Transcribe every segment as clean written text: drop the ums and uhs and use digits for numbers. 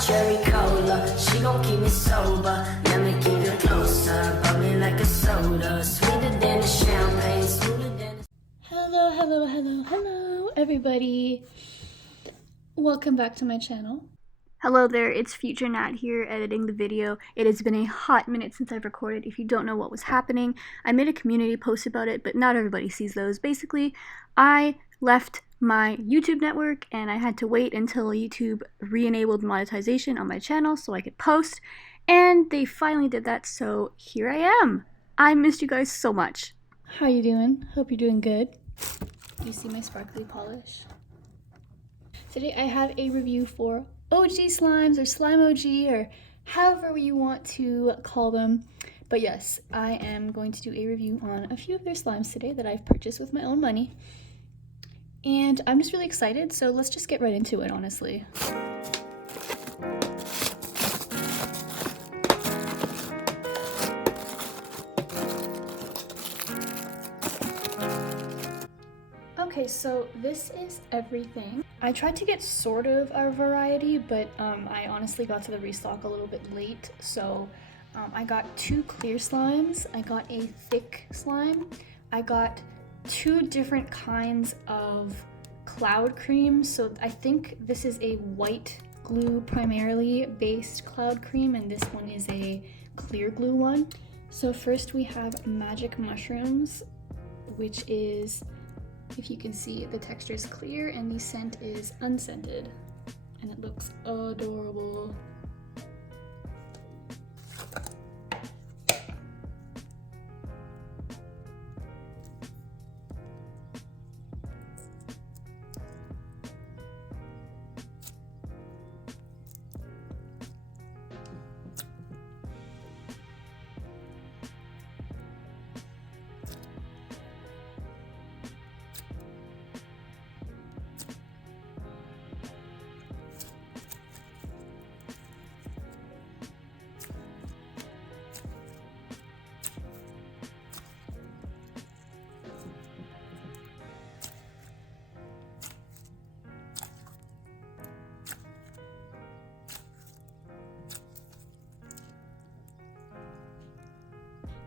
cherry cola. She gon' keep me sober. Let me keep you closer. Bubbly like a soda. Sweeter than a champagne. Smoother than Hello, everybody. Welcome back to my channel. Hello there, it's Future Nat here editing the video. It has been a hot minute since I've recorded. If you don't know what was happening, I made a community post about it, but not everybody sees those. Basically, I left my YouTube network and I had to wait until YouTube re-enabled monetization on my channel so I could post, and they finally did that, so here I am. I missed you guys so much. How you doing? Hope you're doing good. Do you see my sparkly polish? Today I have a review for OG slimes, or slime OG, or however you want to call them. But yes, I am going to do a review on a few of their slimes today that I've purchased with my own money. And I'm just really excited, so let's just get right into it, honestly. Okay, so this is everything. I tried to get sort of a variety, but I honestly got to the restock a little bit late. So I got 2 clear slimes, I got a thick slime, I got 2 different kinds of cloud cream. So I think this is a white glue primarily based cloud cream, and this one is a clear glue one. So first we have magic mushrooms, which is, if you can see, the texture is clear and the scent is unscented, and it looks adorable.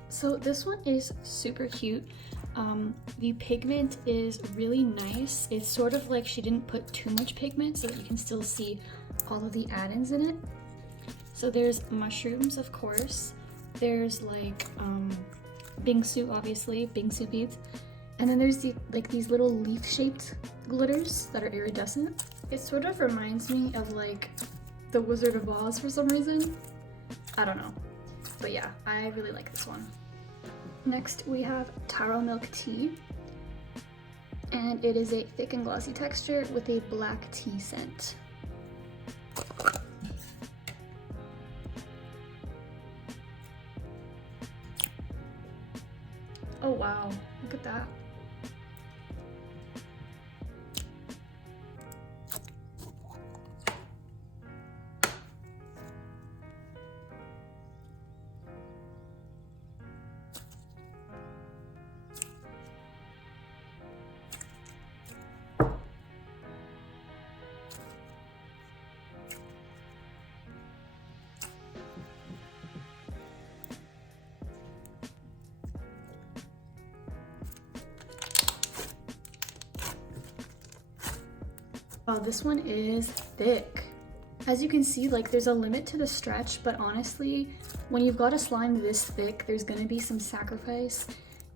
So this one is super cute. The pigment is really nice. It's sort of like she didn't put too much pigment so that you can still see all of the add-ins in it. So there's mushrooms, of course. There's like bingsu, obviously, bingsu beads. And then there's these little leaf-shaped glitters that are iridescent. It sort of reminds me of like the Wizard of Oz for some reason. I don't know. But yeah, I really like this one. Next we have taro milk tea, and it is a thick and glossy texture with a black tea scent. Oh wow, look at that. Oh, this one is thick. As you can see, like, there's a limit to the stretch, but honestly, when you've got a slime this thick, there's gonna be some sacrifice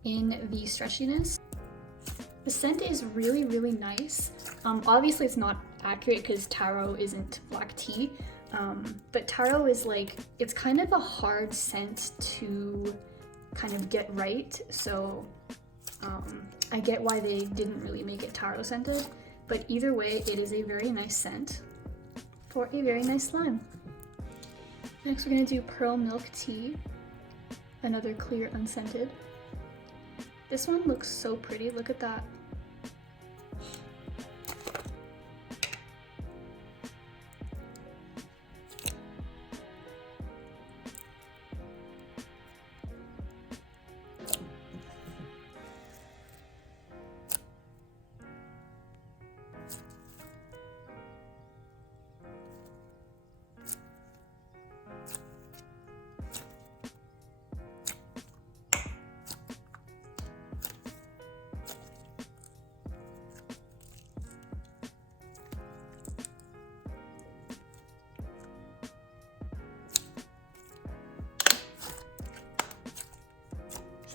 in the stretchiness. The scent is really, really nice. Obviously it's not accurate because taro isn't black tea, but taro is like, it's kind of a hard scent to kind of get right, so I get why they didn't really make it taro scented. But either way, it is a very nice scent for a very nice slime. Next, we're gonna do pearl milk tea, another clear unscented. This one looks so pretty, look at that.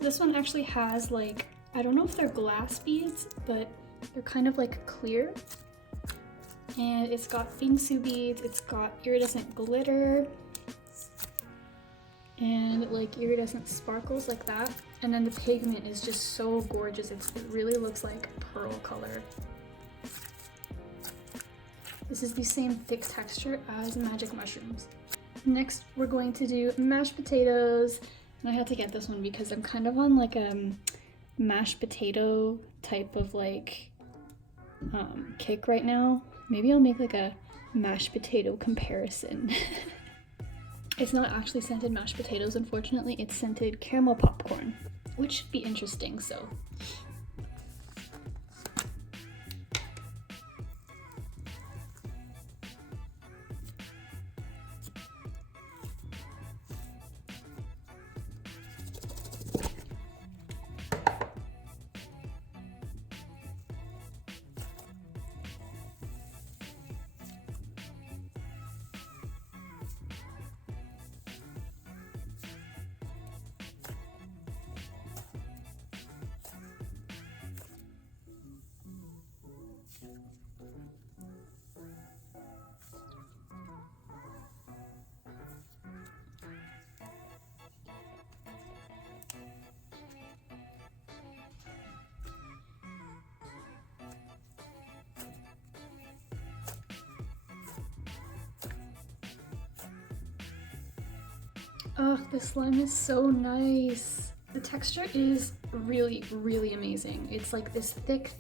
So this one actually has like, I don't know if they're glass beads, but they're kind of like clear. And it's got bingsu beads, it's got iridescent glitter, and like iridescent sparkles like that. And then the pigment is just so gorgeous. It really looks like pearl color. This is the same thick texture as magic mushrooms. Next, we're going to do mashed potatoes. And I had to get this one because I'm kind of on like a mashed potato type of like kick right now. Maybe I'll make like a mashed potato comparison. It's not actually scented mashed potatoes, unfortunately. It's scented caramel popcorn, which should be interesting, so. Oh, the slime is so nice. The texture is really, really amazing. It's like this thick,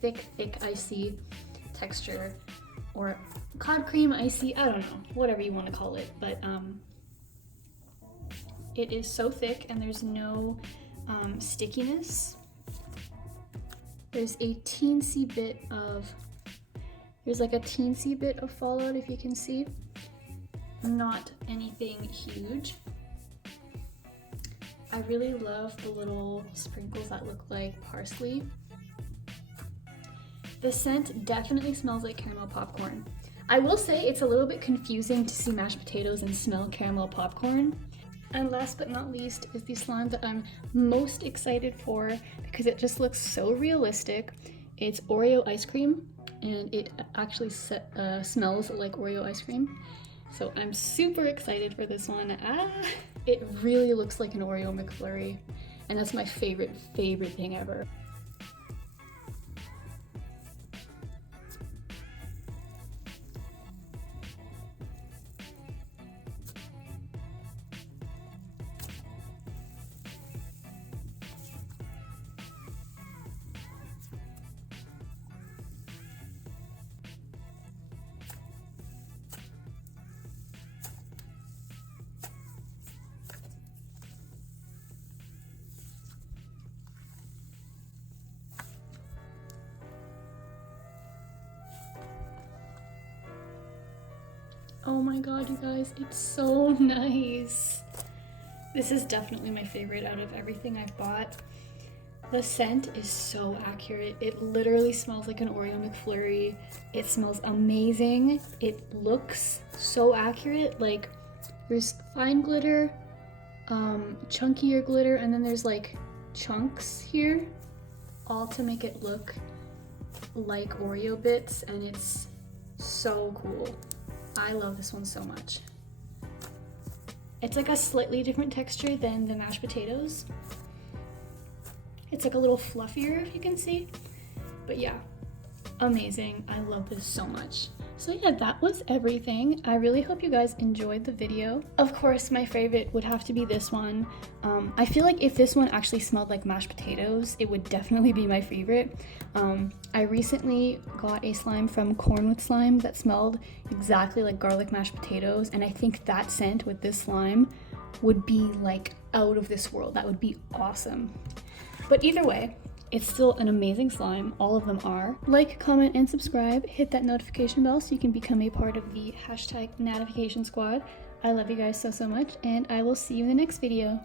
icy texture, or cod cream icy, I don't know, whatever you want to call it, but it is so thick and there's no stickiness. There's a teensy bit of fallout, if you can see. Not anything huge. I really love the little sprinkles that look like parsley. The scent definitely smells like caramel popcorn. I will say it's a little bit confusing to see mashed potatoes and smell caramel popcorn. And last but not least is the slime that I'm most excited for because it just looks so realistic. It's Oreo ice cream, and it actually smells like Oreo ice cream. So I'm super excited for this one. It really looks like an Oreo McFlurry, and that's my favorite thing ever. Oh my god, you guys, it's so nice. This is definitely my favorite out of everything I've bought. The scent is so accurate. It literally smells like an Oreo McFlurry. It smells amazing. It looks so accurate. Like, there's fine glitter, chunkier glitter, and then there's like chunks here, all to make it look like Oreo bits, and it's so cool. I love this one so much. It's like a slightly different texture than the mashed potatoes. It's like a little fluffier, if you can see. But yeah, amazing. I love this so much. So yeah, that was everything. I really hope you guys enjoyed the video. Of course, my favorite would have to be this one. I feel like if this one actually smelled like mashed potatoes, it would definitely be my favorite. I recently got a slime from Corn with Slime that smelled exactly like garlic mashed potatoes, and I think that scent with this slime would be like out of this world. That would be awesome. But either way, it's still an amazing slime. All of them are. Like, comment, and subscribe. Hit that notification bell so you can become a part of the #notification squad. I love you guys so much, and I will see you in the next video.